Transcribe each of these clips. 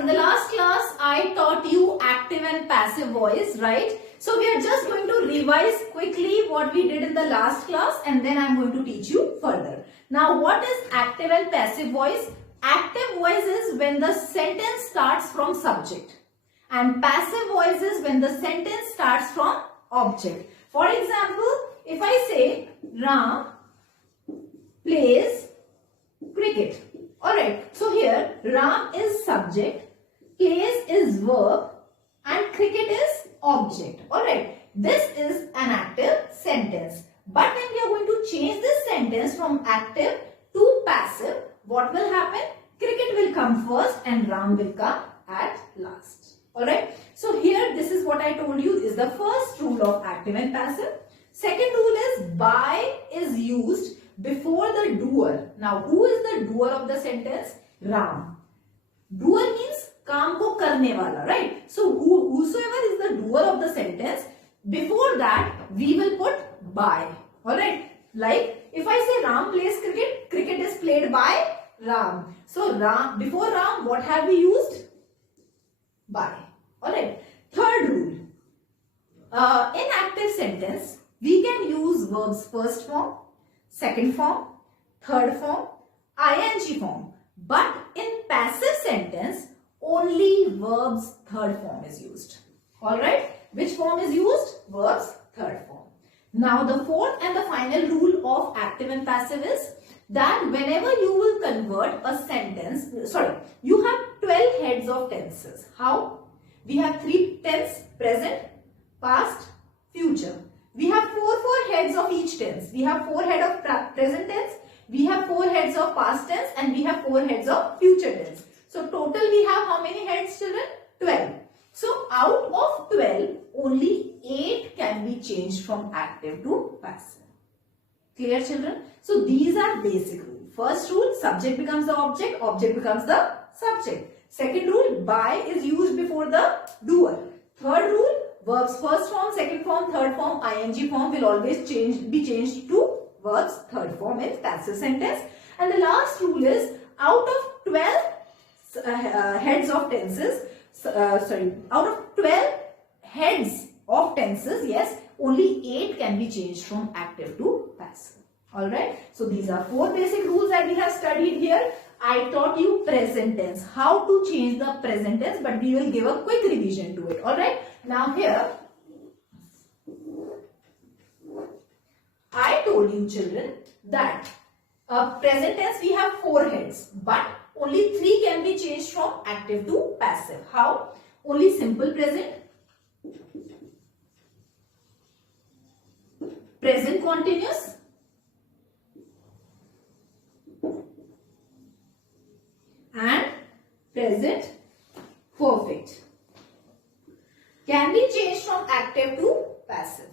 in the last class, I taught you active and passive voice, right? So we are just going to revise quickly what we did in the last class, and then I'm going to teach you further. Now, what is active and passive voice? Active voice is when the sentence starts from subject, and passive voice is when the sentence starts from object. For example, if I say Ram plays cricket. Alright, so here Ram is subject, plays is verb, and cricket is object. Alright, this is an active sentence. But when we are going to change this sentence from active to passive, what will happen? Cricket will come first and Ram will come at last. Alright, so here this is what I told you is the first rule of active and passive. Second rule is by is used before the doer. Now, who is the doer of the sentence? Ram. Doer means काम को करने वाला, right? So, whosoever is the doer of the sentence, before that we will put by. Alright? Like, if I say Ram plays cricket, cricket is played by Ram. So, before Ram, what have we used? By. Alright? Third rule. In active sentence, we can use verbs first form, second form, third form, ing form. But in passive sentence, only verbs third form is used. Alright? Which form is used? Verbs third form. Now the fourth and the final rule of active and passive is that whenever you will convert a sentence, you have 12 heads of tenses. How? We have 3 tense: present, past, future. We have 4 heads of each tense. We have 4 heads of present tense, we have 4 heads of past tense, and we have 4 heads of future tense. So total we have how many heads, children? 12. So out of 12, only 8 can be changed from active to passive. Clear, children? So these are basic rules. First rule, subject becomes the object, object becomes the subject. Second rule, by is used before the doer. Third rule, verbs first form, second form, third form, ing form will always be changed to verbs third form in passive sentence. And the last rule is out of 12 heads of tenses, out of 12 heads of tenses, yes, only 8 can be changed from active to passive. Alright, so these are 4 basic rules that we have studied here. I taught you present tense, how to change the present tense, but we will give a quick revision to it. Alright, now here I told you, children, that present tense we have 4 heads, but only 3 can be changed from active to passive. How? Only simple present, present continuous, and present perfect can be changed from active to passive.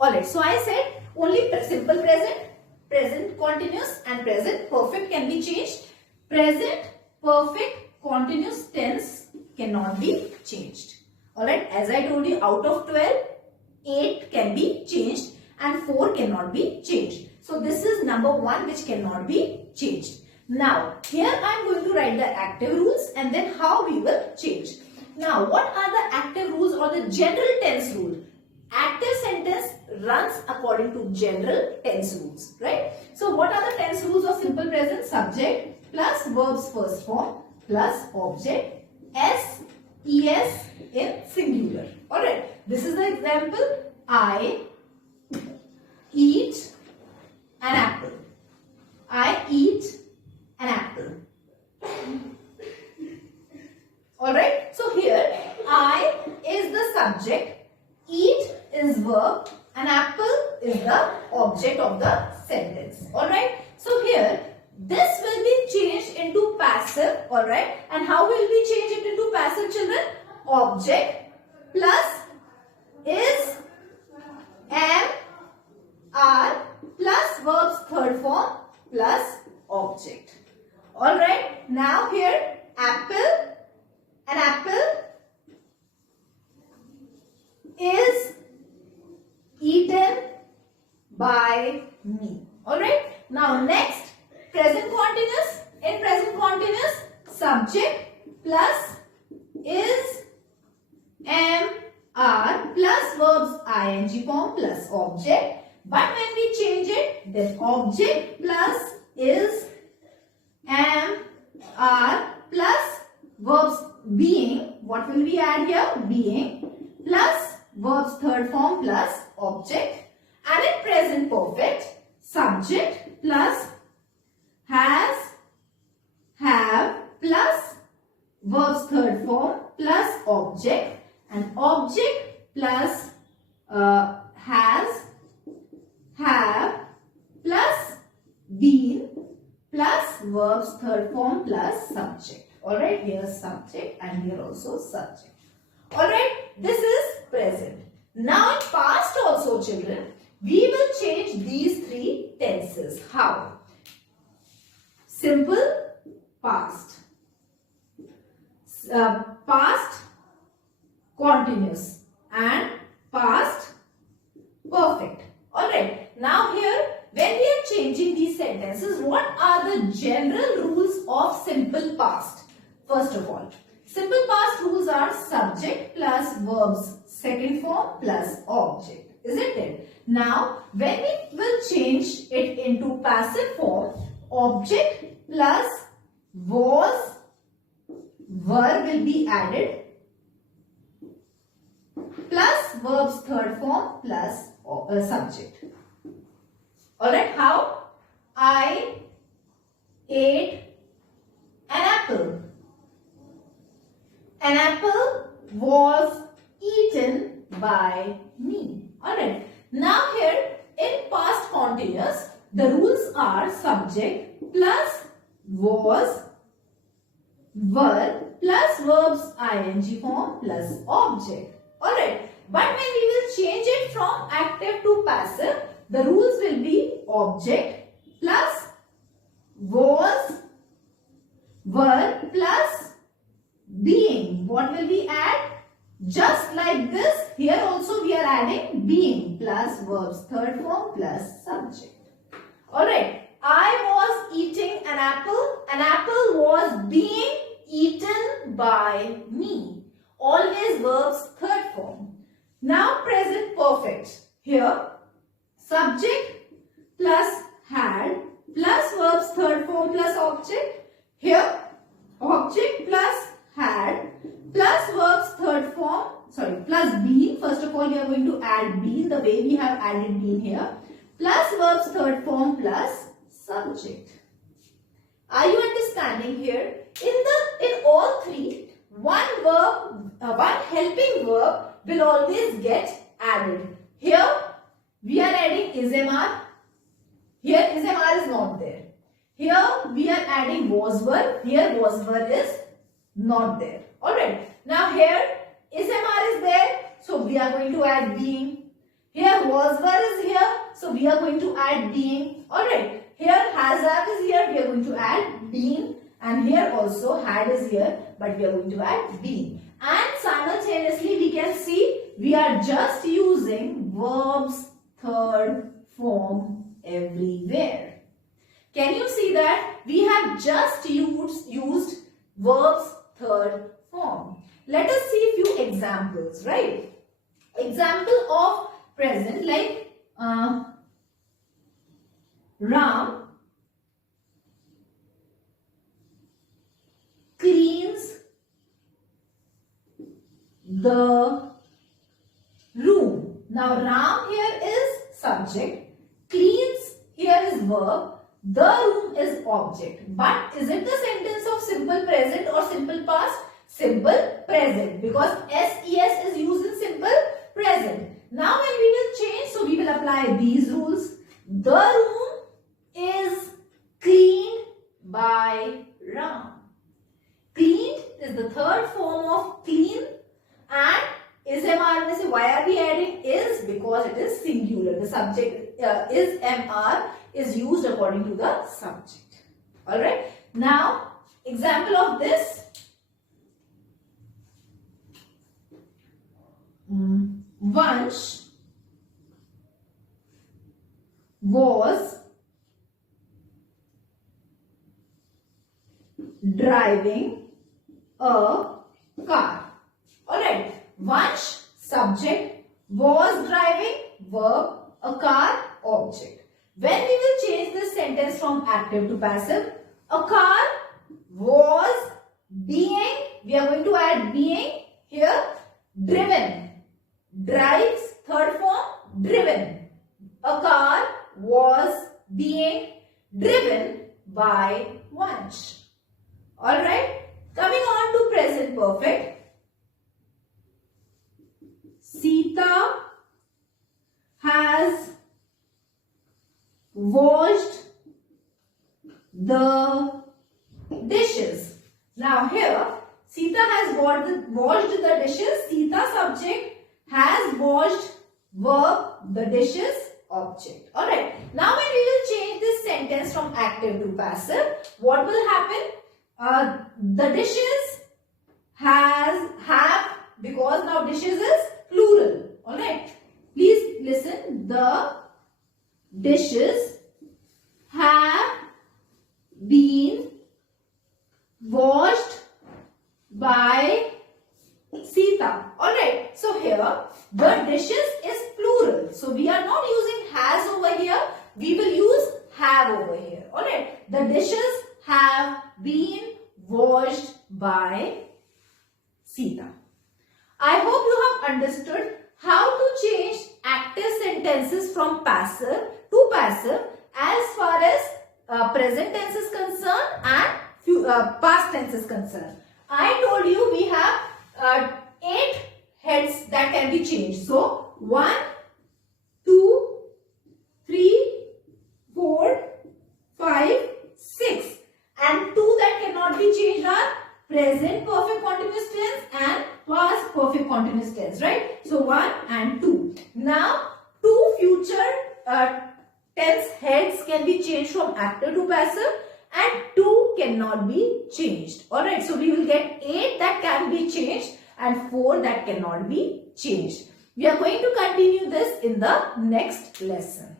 Alright, so I said only simple present, present continuous, and present perfect can be changed. Present perfect continuous tense cannot be changed. Alright, as I told you, out of 12, 8 can be changed and 4 cannot be changed. So this is number 1 which cannot be changed. Now, here I am going to write the active rules and then how we will change. Now, what are the active rules or the general tense rule? Active sentence runs according to general tense rules, right? So, what are the tense rules of simple present? Subject plus verbs first form plus object s, es in singular. Alright, this is the example. I eat an apple. I eat an apple. Alright, so here I is the subject, eat is verb, and apple is the object of the sentence. Alright, so here this will be changed into passive. Alright, and how will we change it into passive, children? Object plus is, am, are plus verbs third form plus object. Alright, now here apple, an apple is eaten by me. Alright, now next present continuous. In present continuous, subject Then object plus is, am, are plus verbs being. What will we add here? Being plus verbs third form plus object. And in present perfect, subject plus has, have plus verbs third form plus object, and object plus has, have plus been plus verbs third form plus subject. Alright, here subject and here also subject. Alright, this is present. Now in past also, children, we will change these three tenses. How? Simple past, past continuous, and past perfect. Alright, now here when we are changing these sentences, what are the general rules of simple past? First of all, simple past rules are subject plus verbs second form plus object, isn't it? Now, when we will change it into passive form, object plus was, were will be added plus verbs third form plus subject. Alright, how? I ate an apple. An apple was eaten by me. Alright. Now here in past continuous, the rules are subject plus was, were plus verbs ing form plus object. Alright. But when we will change it from active to passive, the rules will be object plus was, were plus being. What will we add? Just like this, here also we are adding being plus verbs third form plus subject. Alright, I was eating an apple. An apple was being eaten by me. Always verbs third form. Now present perfect. Here subject plus had plus verbs third form plus object. Here object plus had plus verbs third form, plus been. First of all, we are going to add been the way we have added been here. Plus verbs third form plus subject. Are you understanding here? In all three, one helping verb will always get added. Here we are adding ismr. Here ismr is not there. Here we are adding was were. Here was were is not there. Alright. Now here ismr is there. So we are going to add being. Here was were is here. So we are going to add being. Alright. Here has have is here. We are going to add been. And here also had is here. But we are going to add being. And simultaneously we can see we are just using verbs third form everywhere. Can you see that? We have just used verbs third form. Let us see a few examples, right? Example of present like Ram cleans the room. Now Ram here is subject, cleans here is verb, the room is object. But is it the sentence of simple present or simple past? Simple present, because SES is used in simple present. Now when we will change, so we will apply these rules. The room is cleaned by Ram. Cleaned is the third form of clean, and ismr, why are we adding is? Because it is singular. The subject is mr is used according to the subject. Alright. Now example of this. Vansh was driving a car. Alright. Vansh subject, was driving verb, a car object. When we will change this sentence from active to passive, a car was being, we are going to add being here, driven. Drives, third form, driven. A car was being driven by Vansh. Alright, coming on to present perfect. Sita has washed the dishes. Now here, Sita has washed the dishes. Sita subject, has washed, verb, the dishes, object. Alright. Now when we will change this sentence from active to passive, what will happen? The dishes have, because now dishes is plural. Alright. Please listen. The dishes have been washed by Sita. Alright. So here the dishes is plural. So we are not using has over here. We will use have over here. Alright. The dishes have been washed by Sita. I hope you have understood how to change active sentences from passive to passive as far as present tense is concerned and past tense is concerned. I told you we have 8 heads that can be changed. So 1, 2, 3, 4, 5, 6, and 2 that cannot be changed are present perfect continuous tense and past perfect continuous tense, right? So 1 and 2. Now 2 future tense heads can be changed from active to passive and 2 cannot be changed. Alright, so we will get 8 that can be changed and 4 that cannot be changed. We are going to continue this in the next lesson.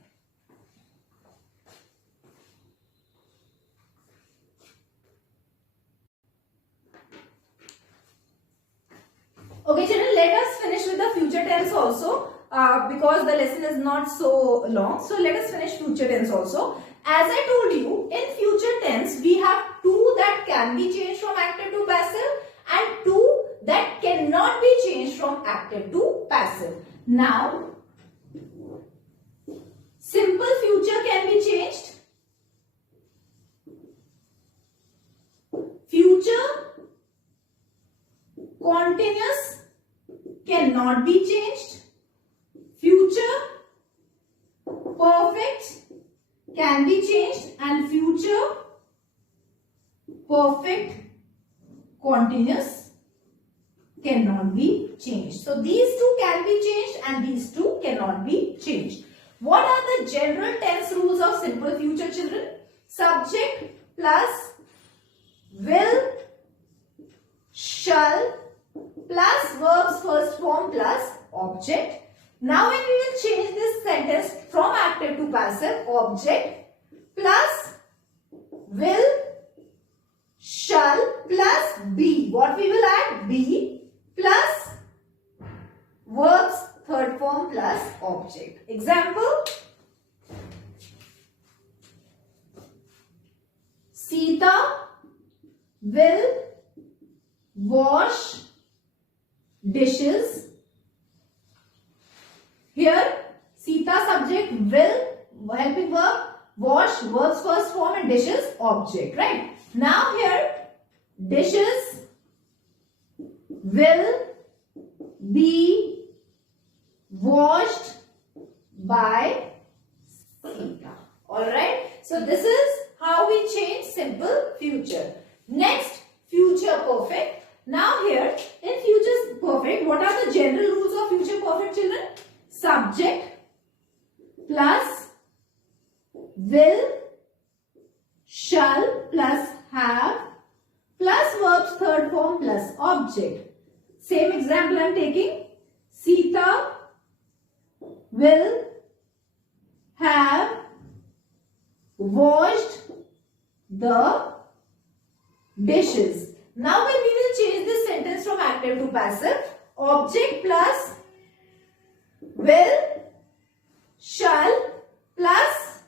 Okay children, let us finish with the future tense also because the lesson is not so long. So let us finish future tense also. As I told you, in future tense we have 2 that can be changed from active to passive and 2 that cannot be changed from active to passive. Now, simple future can be changed. Future continuous cannot be changed. Future perfect can be changed and future perfect continuous cannot be changed. So these 2 can be changed and these 2 cannot be changed. What are the general tense rules of simple future children? Subject plus will, shall plus verbs first form plus object. Now when we will change this sentence from active to passive, object plus will, shall plus be. What we will add? Be plus verbs third form plus object. Example, Sita will wash dishes. Here Sita subject, will helping verb, wash verbs first form and dishes object, right? Now here dishes will be washed by Sita. Alright. So this is how we change simple future. Next, future perfect. Now here in future perfect, what are the general rules of future perfect children? Subject plus will, shall plus have plus verbs third form plus object. Same example I am taking. Sita will have washed the dishes. Now when we will change this sentence from active to passive, object plus will, shall plus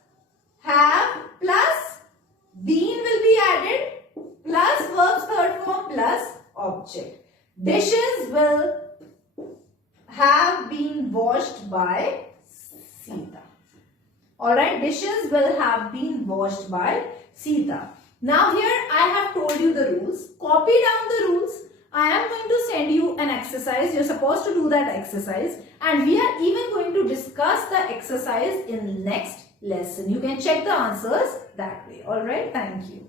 Dishes will have been washed by Sita. Alright, dishes will have been washed by Sita. Now here I have told you the rules. Copy down the rules. I am going to send you an exercise. You're supposed to do that exercise. And we are even going to discuss the exercise in the next lesson. You can check the answers that way. Alright, thank you.